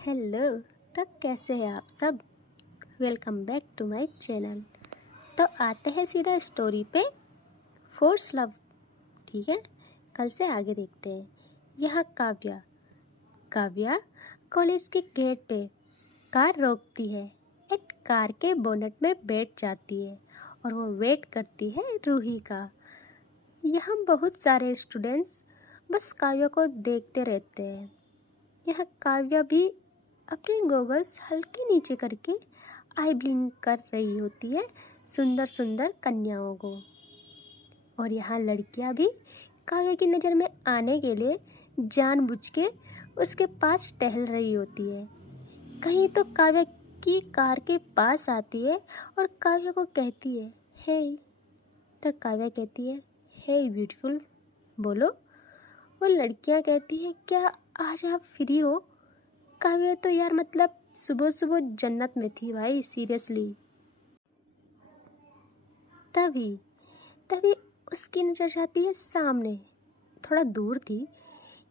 Hello. तो कैसे हैं आप सब? Welcome back to my channel. तो आते हैं सीधा स्टोरी पे। Force love. ठीक है, कल से आगे देखते हैं। यहाँ काव्या काव्या कॉलेज के गेट पे कार रोकती है एंड कार के बोनट में बैठ जाती है और वो वेट करती है रूही का। यहाँ बहुत सारे स्टूडेंट्स बस काव्या को देखते रहते हैं। यहाँ काव्या भी अपने गॉगल्स हल्के नीचे करके आई ब्लिंक कर रही होती है सुंदर सुंदर कन्याओं को। और यहाँ लड़कियाँ भी काव्या की नज़र में आने के लिए जानबूझ के उसके पास टहल रही होती है। कहीं तो काव्या की कार के पास आती है और काव्या को कहती है हे। तो काव्या कहती है हे ब्यूटीफुल, बोलो। वो लड़कियाँ कहती है क्या आज आप फ्री हो? काव्या तो यार मतलब सुबह सुबह जन्नत में थी भाई, सीरियसली। तभी तभी उसकी नजर जाती है सामने, थोड़ा दूर थी,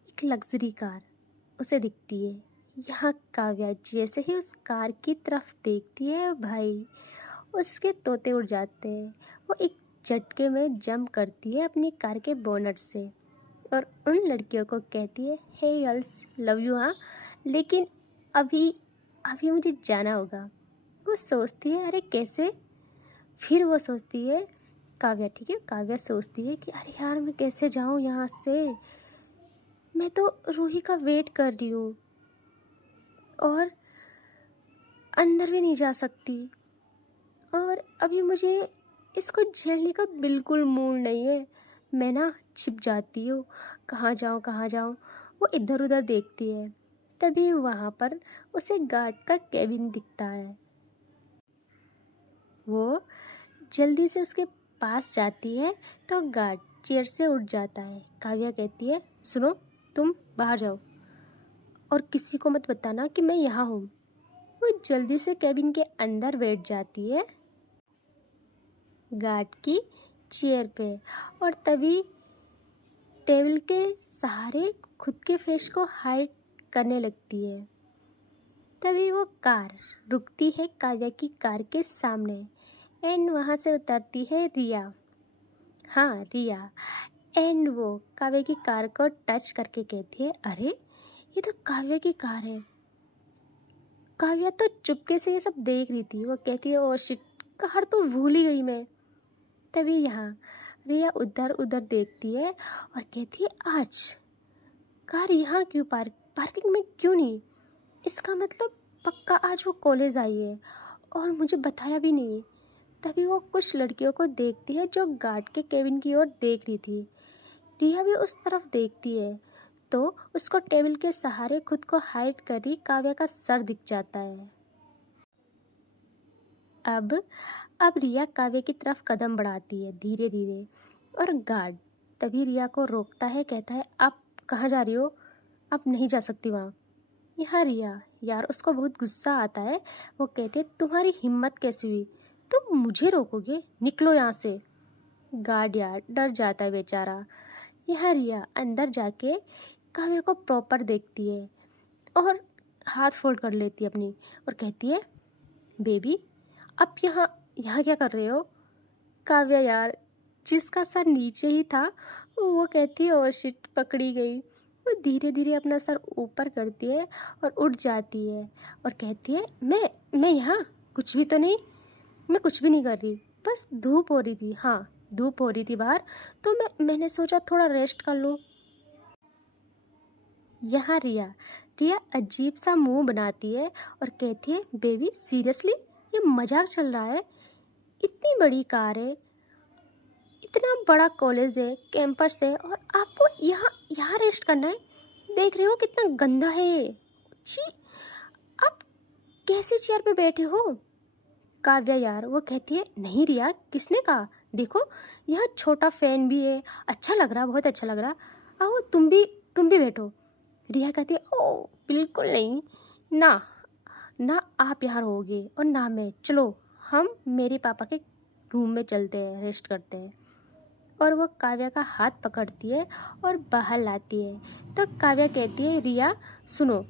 एक लग्जरी कार उसे दिखती है। यहाँ काव्या जैसे ही उस कार की तरफ देखती है भाई उसके तोते उड़ जाते हैं। वो एक झटके में जंप करती है अपनी कार के बोनट से और उन लड़कियों को कहती है हे गर्ल्स, लव यू। हाँ, लेकिन अभी अभी मुझे जाना होगा। वो सोचती है अरे कैसे? फिर वो सोचती है काव्या, ठीक है, काव्या सोचती है कि अरे यार मैं कैसे जाऊँ यहाँ से, मैं तो रूही का वेट कर रही हूँ और अंदर भी नहीं जा सकती और अभी मुझे इसको झेलने का बिल्कुल मूड नहीं है। मैं ना छिप जाती हूँ, कहाँ जाऊँ कहाँ जाऊँ। वो इधर उधर देखती है। तभी वहाँ पर उसे गार्ड का केबिन दिखता है। वो जल्दी से उसके पास जाती है तो गार्ड चेयर से उठ जाता है। काव्या कहती है सुनो, तुम बाहर जाओ और किसी को मत बताना कि मैं यहाँ हूँ। वो जल्दी से केबिन के अंदर बैठ जाती है गार्ड की चेयर पे और तभी टेबल के सहारे खुद के फेस को हाइड करने लगती है। तभी वो कार रुकती है काव्या की कार के सामने एंड वहाँ से उतरती है रिया। हाँ, रिया। एंड वो काव्या की कार को टच करके कहती है अरे ये तो काव्या की कार है। काव्या तो चुपके से ये सब देख रही थी। वो कहती है ओ शिट, कार तो भूल ही गई मैं। तभी यहाँ रिया उधर उधर देखती है और कहती है आज कार यहाँ क्यों पार्किंग में क्यों नहीं? इसका मतलब पक्का आज वो कॉलेज आई है और मुझे बताया भी नहीं। तभी वो कुछ लड़कियों को देखती है जो गार्ड के केबिन की ओर देख रही थी। रिया भी उस तरफ देखती है तो उसको टेबल के सहारे खुद को हाइड करी काव्या का सर दिख जाता है। अब रिया काव्या की तरफ कदम बढ़ाती है धीरे धीरे और गार्ड तभी रिया को रोकता है, कहता है आप कहाँ जा रही हो? आप नहीं जा सकती वहाँ। यहाँ रिया यार उसको बहुत गुस्सा आता है। वो कहते तुम्हारी हिम्मत कैसे हुई? तुम मुझे रोकोगे? निकलो यहाँ से। गार्ड यार डर जाता है बेचारा। यहाँ रिया अंदर जाके काव्या को प्रॉपर देखती है और हाथ फोल्ड कर लेती है अपनी और कहती है बेबी आप यहाँ यहाँ क्या कर रहे हो? काव्या यार जिसका सर नीचे ही था वो कहती है ओ शिट, पकड़ी गई। वो धीरे धीरे अपना सर ऊपर करती है और उठ जाती है और कहती है मैं यहाँ कुछ भी तो नहीं, मैं कुछ भी नहीं कर रही, बस धूप हो रही थी। हाँ, धूप हो रही थी बाहर तो मैंने सोचा थोड़ा रेस्ट कर लूँ। यहाँ रिया रिया अजीब सा मुंह बनाती है और कहती है बेबी सीरियसली ये मजाक चल रहा है? इतनी बड़ी कार है, इतना बड़ा कॉलेज है, कैंपस है और आपको यहाँ यहाँ रेस्ट करना है? देख रहे हो कितना गंदा है ये। छी, आप कैसे चेयर पे बैठे हो? काव्या यार वो कहती है नहीं रिया, किसने कहा? देखो यहाँ छोटा फैन भी है, अच्छा लग रहा, बहुत अच्छा लग रहा। आओ तुम भी बैठो। रिया कहती है ओ बिल्कुल नहीं, ना ना आप यहाँ रहोगे और ना मैं। चलो हम मेरे पापा के रूम में चलते हैं, रेस्ट करते हैं। और वो काव्या का हाथ पकड़ती है और बाहर लाती है। तो काव्या कहती है रिया सुनो,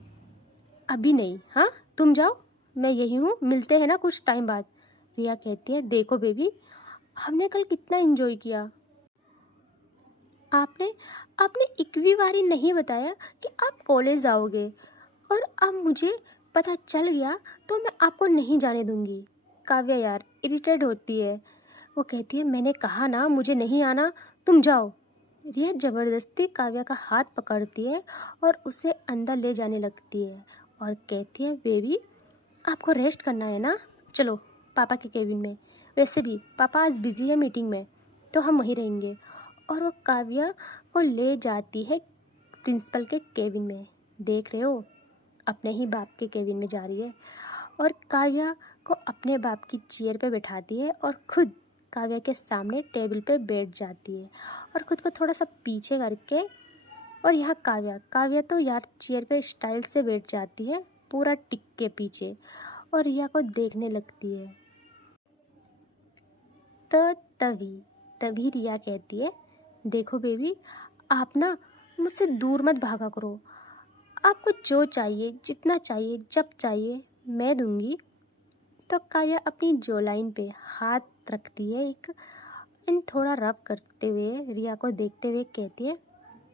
अभी नहीं, हाँ तुम जाओ, मैं यही हूँ, मिलते हैं ना कुछ टाइम बाद। रिया कहती है देखो बेबी, हमने कल कितना एंजॉय किया। आपने आपने एक भी बारी नहीं बताया कि आप कॉलेज आओगे, और अब मुझे पता चल गया तो मैं आपको नहीं जाने दूंगी। काव्या यार इरिटेट होती है। वो कहती है मैंने कहा ना मुझे नहीं आना, तुम जाओ। रिया ज़बरदस्ती काव्या का हाथ पकड़ती है और उसे अंदर ले जाने लगती है और कहती है बेबी आपको रेस्ट करना है ना, चलो पापा के केबिन में, वैसे भी पापा आज बिजी है मीटिंग में, तो हम वहीं रहेंगे। और वो काव्या को ले जाती है प्रिंसिपल के केबिन में। देख रहे हो, अपने ही बाप के केबिन में जा रही है और काव्या को अपने बाप की चेयर पे बैठाती है और खुद काव्या के सामने टेबल पे बैठ जाती है और खुद को थोड़ा सा पीछे करके। और यहाँ काव्या काव्या तो यार चेयर पे स्टाइल से बैठ जाती है पूरा टिक के पीछे और रिया को देखने लगती है। तो तभी तभी रिया कहती है देखो बेबी, आप ना मुझसे दूर मत भागा करो, आपको जो चाहिए जितना चाहिए जब चाहिए मैं दूंगी। तो काव्या अपनी जोलाइन पे हाथ रखती है एक, इन थोड़ा रब करते हुए रिया को देखते हुए कहती है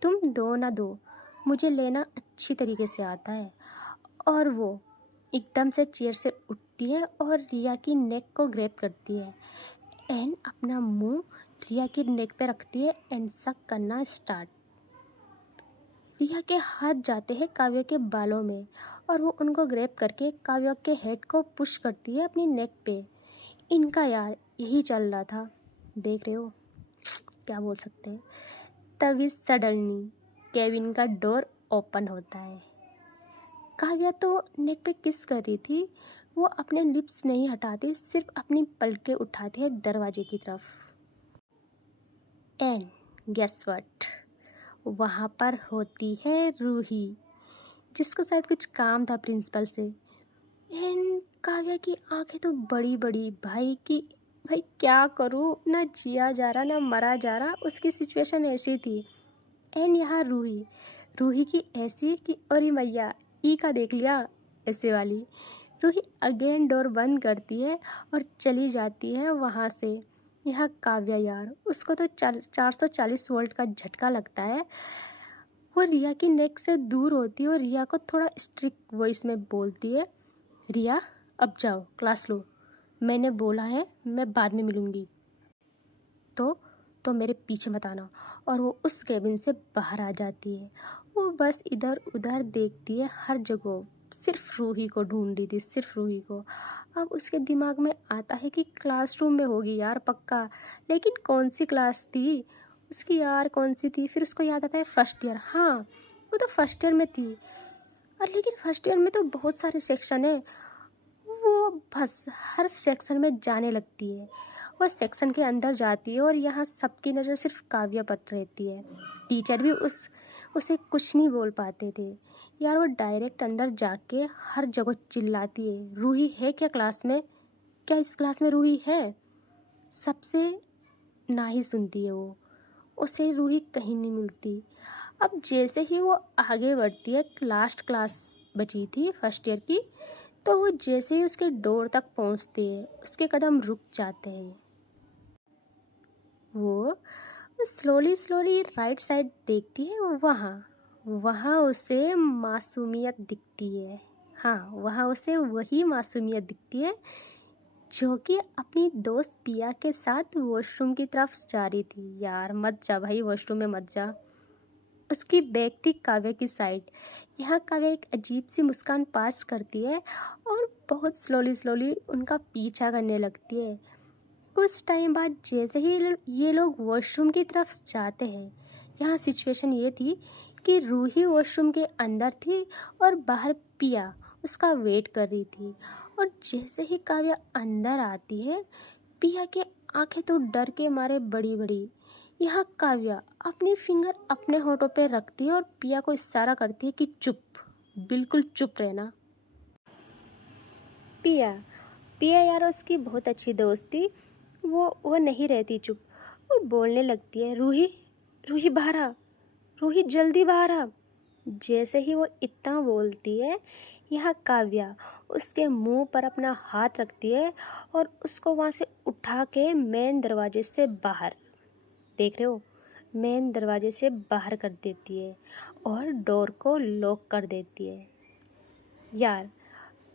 तुम दो ना दो, मुझे लेना अच्छी तरीके से आता है। और वो एकदम से चेयर से उठती है और रिया की नेक को ग्रैब करती है एंड अपना मुंह रिया की नेक पे रखती है एंड सक करना स्टार्ट। रिया के हाथ जाते हैं काव्या के बालों में और वो उनको ग्रैब करके काव्या के हेड को पुश करती है अपनी नेक पे। इनका यार यही चल रहा था, देख रहे हो, क्या बोल सकते हैं। तभी सडनली केबिन का डोर ओपन होता है। काव्या तो नेक पे किस कर रही थी, वो अपने लिप्स नहीं हटाती, सिर्फ अपनी पलकें उठाती है दरवाजे की तरफ। एंड गेस व्हाट, वहाँ पर होती है रूही, जिसको शायद कुछ काम था प्रिंसिपल से। एंड काव्या की आंखें तो बड़ी बड़ी, भाई क्या करूँ, ना जिया जा रहा ना मरा जा रहा, उसकी सिचुएशन ऐसी थी। एंड यहाँ रूही रूही की ऐसी कि अरे मैया ई का देख लिया, ऐसे वाली। रूही अगेन डोर बंद करती है और चली जाती है वहाँ से। यहाँ काव्या यार उसको तो 440 वोल्ट का झटका लगता है। वो रिया की नेक से दूर होती है और रिया को थोड़ा स्ट्रिक्ट वॉइस में बोलती है रिया अब जाओ क्लास लो, मैंने बोला है मैं बाद में मिलूँगी, तो मेरे पीछे मत आना। और वो उस केबिन से बाहर आ जाती है। वो बस इधर उधर देखती है हर जगह, सिर्फ रूही को ढूंढ रही थी, सिर्फ रूही को। अब उसके दिमाग में आता है कि क्लासरूम में होगी यार पक्का, लेकिन कौन सी क्लास थी उसकी यार, कौन सी थी। फिर उसको याद आता है फर्स्ट ईयर, हाँ वो तो फर्स्ट ईयर में थी। और लेकिन फर्स्ट ईयर में तो बहुत सारे सेक्शन है, वो बस हर सेक्शन में जाने लगती है। वह सेक्शन के अंदर जाती है और यहाँ सबकी नज़र सिर्फ काव्या पर रहती है। टीचर भी उसे कुछ नहीं बोल पाते थे यार। वो डायरेक्ट अंदर जाके हर जगह चिल्लाती है रूही है क्या क्लास में, क्या इस क्लास में रूही है। सबसे ना ही सुनती है वो, उसे रूही कहीं नहीं मिलती। अब जैसे ही वो आगे बढ़ती है, लास्ट क्लास बची थी फर्स्ट ईयर की, तो वो जैसे ही उसके डोर तक पहुंचती है उसके कदम रुक जाते हैं। वो स्लोली स्लोली राइट साइड देखती है, वहाँ वहाँ उसे मासूमियत दिखती है। हाँ वहाँ उसे वही मासूमियत दिखती है जो कि अपनी दोस्त पिया के साथ वॉशरूम की तरफ जा रही थी। यार मत जा भाई, वॉशरूम में मत जा। उसकी बैग थी काव्या की साइड। यहाँ काव्या एक अजीब सी मुस्कान पास करती है और बहुत स्लोली स्लोली उनका पीछा करने लगती है। कुछ टाइम बाद जैसे ही ये लोग वॉशरूम की तरफ जाते हैं, यहाँ सिचुएशन ये थी कि रूही वॉशरूम के अंदर थी और बाहर पिया उसका वेट कर रही थी। और जैसे ही काव्या अंदर आती है, पिया के आंखें तो डर के मारे बड़ी बड़ी। यहाँ काव्या अपनी फिंगर अपने होठों पे रखती है और पिया को इशारा करती है कि चुप, बिल्कुल चुप रहना। पिया पिया यार उसकी बहुत अच्छी दोस्त थी, वो नहीं रहती चुप। वो बोलने लगती है रूही, रूही बाहर आ, रूही जल्दी बाहर आ। जैसे ही वो इतना बोलती है, यह काव्या उसके मुंह पर अपना हाथ रखती है और उसको वहाँ से उठा के मेन दरवाजे से बाहर, देख रहे हो, मेन दरवाजे से बाहर कर देती है और डोर को लॉक कर देती है। यार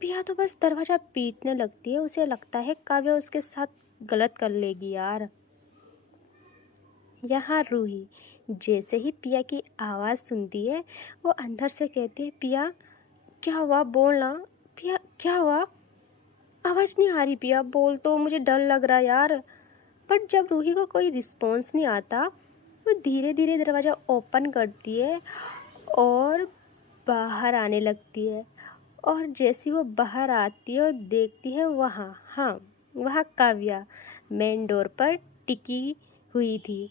पिया तो बस दरवाज़ा पीटने लगती है, उसे लगता है काव्या उसके साथ गलत कर लेगी यार। यहाँ रूही जैसे ही पिया की आवाज़ सुनती है, वो अंदर से कहती है, पिया क्या हुआ, बोलना। पिया क्या हुआ, आवाज़ नहीं आ रही, पिया बोल, तो मुझे डर लग रहा यार। बट जब रूही को कोई रिस्पॉन्स नहीं आता, वो धीरे धीरे दरवाज़ा ओपन करती है और बाहर आने लगती है। और जैसी वो बाहर आती है और देखती है, वहाँ काव्या मेन डोर पर टिकी हुई थी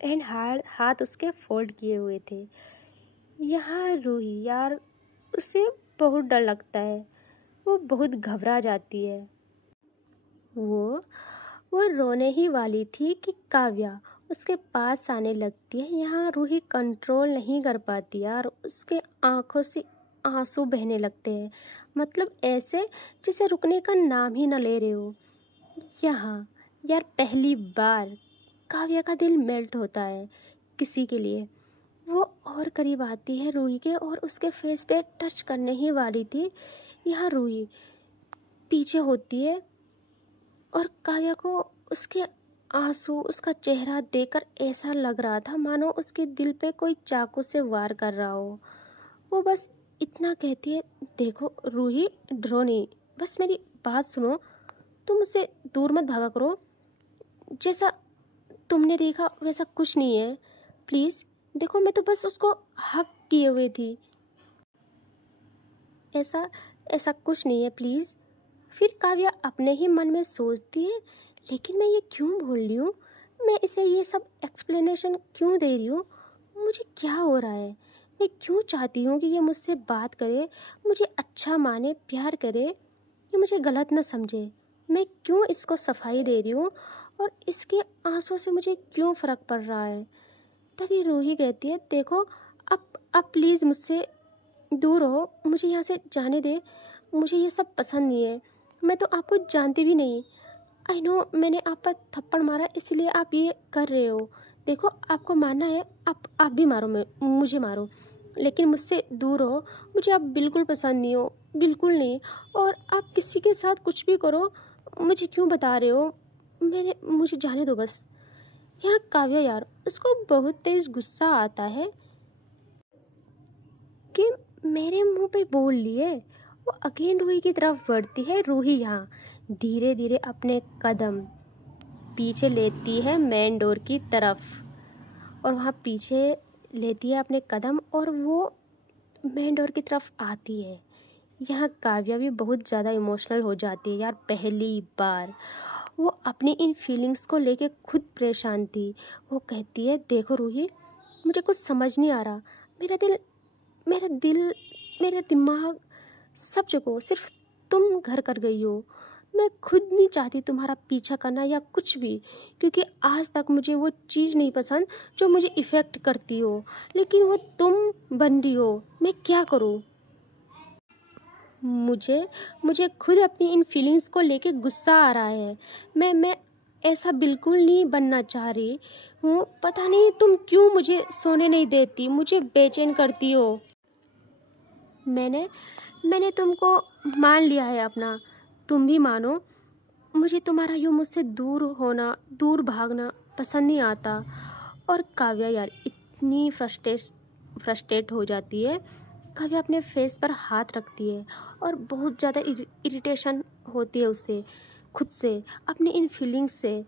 एंड हाथ उसके फोल्ड किए हुए थे। यहाँ रूही यार, उसे बहुत डर लगता है, वो बहुत घबरा जाती है। वो रोने ही वाली थी कि काव्या उसके पास आने लगती है। यहाँ रूही कंट्रोल नहीं कर पाती यार, उसके आंखों से आंसू बहने लगते हैं, मतलब ऐसे जैसे रुकने का नाम ही न ले रहे हो। यहाँ यार पहली बार काव्या का दिल मेल्ट होता है किसी के लिए। वो और करीब आती है रूही के और उसके फेस पे टच करने ही वाली थी। यहाँ रूही पीछे होती है और काव्या को उसके आंसू, उसका चेहरा देखकर ऐसा लग रहा था मानो उसके दिल पे कोई चाकू से वार कर रहा हो। वो बस इतना कहती है, देखो रूही, डरो नहीं, बस मेरी बात सुनो, तुम उससे दूर मत भागा करो, जैसा तुमने देखा वैसा कुछ नहीं है, प्लीज़ देखो, मैं तो बस उसको हक किए हुए थी, ऐसा ऐसा कुछ नहीं है, प्लीज़। फिर काव्या अपने ही मन में सोचती है, लेकिन मैं ये क्यों बोल रही हूँ, मैं इसे ये सब एक्सप्लेनेशन क्यों दे रही हूँ, मुझे क्या हो रहा है, मैं क्यों चाहती हूँ कि ये मुझसे बात करे, मुझे अच्छा माने, प्यार करे, ये मुझे गलत न समझे, मैं क्यों इसको सफाई दे रही हूँ और इसके आंसू से मुझे क्यों फ़र्क पड़ रहा है। तभी रूही कहती है, देखो अब प्लीज़ मुझसे दूर हो, मुझे यहाँ से जाने दे, मुझे ये सब पसंद नहीं है, मैं तो आपको जानती भी नहीं। आई नो मैंने आप पर थप्पड़ मारा इसलिए आप ये कर रहे हो, देखो आपको मारना है आप भी मारो, मुझे मारो, लेकिन मुझसे दूर हो, मुझे आप बिल्कुल पसंद नहीं हो, बिल्कुल नहीं। और आप किसी के साथ कुछ भी करो, मुझे क्यों बता रहे हो, मुझे जाने दो बस। यहाँ काव्या यार, उसको बहुत तेज़ गुस्सा आता है कि मेरे मुंह पर बोल लिए। वो अगेन रूही की तरफ बढ़ती है। रूही यहाँ धीरे धीरे अपने कदम पीछे लेती है मेन डोर की तरफ और वहाँ पीछे लेती है अपने कदम और वो मेन डोर की तरफ आती है। यहाँ काव्या भी बहुत ज़्यादा इमोशनल हो जाती है यार। पहली बार वो अपनी इन फीलिंग्स को लेके खुद परेशान थी। वो कहती है, देखो रूही, मुझे कुछ समझ नहीं आ रहा, मेरा दिल मेरा दिल मेरा दिमाग सब जगह सिर्फ तुम घर कर गई हो। मैं खुद नहीं चाहती तुम्हारा पीछा करना या कुछ भी, क्योंकि आज तक मुझे वो चीज़ नहीं पसंद जो मुझे इफ़ेक्ट करती हो, लेकिन वो तुम बन रही हो, मैं क्या करूँ। मुझे मुझे खुद अपनी इन फीलिंग्स को लेके गुस्सा आ रहा है। मैं ऐसा बिल्कुल नहीं बनना चाह रही हूँ। पता नहीं तुम क्यों मुझे सोने नहीं देती, मुझे बेचैन करती हो। मैंने तुमको मान लिया है अपना, तुम भी मानो। मुझे तुम्हारा यूँ मुझसे दूर होना, दूर भागना पसंद नहीं आता। और काव्या यार इतनी फ्रस्ट्रेट हो जाती है। काव्या अपने फेस पर हाथ रखती है और बहुत ज़्यादा इरिटेशन होती है उसे खुद से, अपने इन फीलिंग्स से।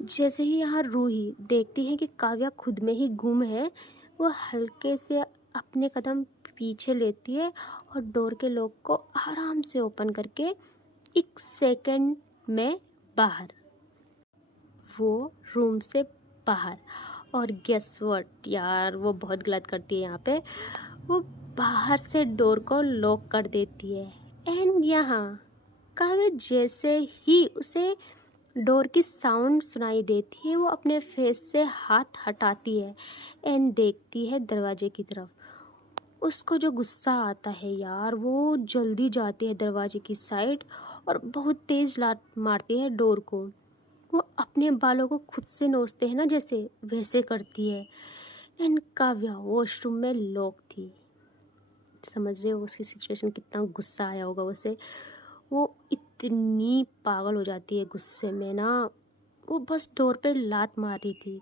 जैसे ही यहाँ रूही देखती है कि काव्या खुद में ही गुम है, वो हल्के से अपने कदम पीछे लेती है और डोर के लॉक को आराम से ओपन करके 1 सेकंड में बाहर, वो रूम से बाहर। और गेस व्हाट यार, वो बहुत गलत करती है यहाँ पे। वो बाहर से डोर को लॉक कर देती है एंड यहाँ काव्या जैसे ही उसे डोर की साउंड सुनाई देती है, वो अपने फेस से हाथ हटाती है एंड देखती है दरवाजे की तरफ। उसको जो गुस्सा आता है यार, वो जल्दी जाती है दरवाजे की साइड और बहुत तेज़ लात मारती है डोर को। वो अपने बालों को खुद से नोचते हैं ना, जैसे वैसे करती है। एंड काव्या वॉशरूम में लॉक थी। समझ रहे हो उसकी सिचुएशन, कितना गुस्सा आया होगा उसे। वो इतनी पागल हो जाती है गुस्से में ना, वो बस डोर पे लात मार रही थी।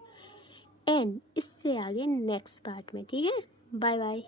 एंड इससे आगे नेक्स्ट पार्ट में, ठीक है। Bye bye.